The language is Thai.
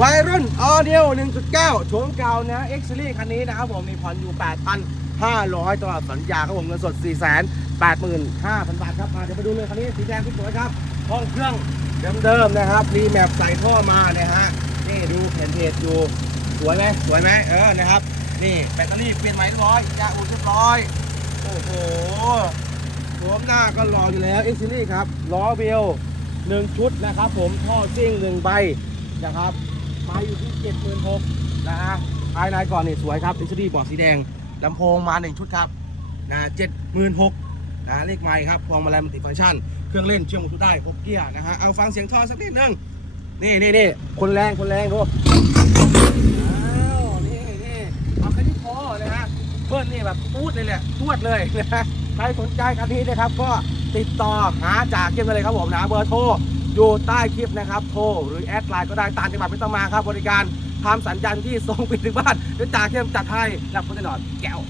วัยรุ่นออเดียว1.9โฉมเก่านะ X Series คันนี้นะครับผมมีผ่อนอยู่ 8,500ตลอดสัญญาครับผมเงินสด 485,000 บาทครับมาเดี๋ยวไปดูเลยคันนี้สีแดงสวยครับห้องเครื่องเดิมๆนะครับรีแมปใส่ท่อมานะฮะนี่ดูแผ่นเพจอยู่สวยไหมสวยไหมเออนะครับ นี่แบตเตอรี่เปลี่ยนใหม่เรียบร้อยยาอุ่นเรียบร้อยโอ้โหโฉมหน้าก็รออยู่แล้ว X Series ครับล้อเวลหนึ่งชุดนะครับผมท่อซิ่งหนึ่งใบนะครับ มาอยู่ที่76,000นหกนะฮะภายในก่อนนี่สวยครับ X Series บอร์ดสีแดงลำโพงมาหนึ่งชุดครับนะ76,000นหกนะเลขไมค์ครับพวงมาลัยมัลติฟังก์ชัน เครื่องเล่นเชื่อมบลูทูธได้ครบเกียร์นะฮะเอาฟังเสียงท่อสักนิดนึงนี่นี่นี่คนแรงคนแรงดูอ้าวนี่นี่เอาแค่นี้พอนะฮะเบิ้ลนี่แบบพูดเลยแหละพูดเลยนะใครสนใจคันนี้นะครับ ก็ติดต่อหาจากเกมกันเลยครับผมนะเบอร์โทร อยู่ใต้คลิปนะครับ โทรหรือแอดไลน์ก็ได้ต่างจังหวัดไม่ต้องมาครับ บริการทำสัญญาณที่ส่งไปถึงบ้านเดี๋ยวจ่าเข้มจัดให้รับคนแน่นอนแก้ว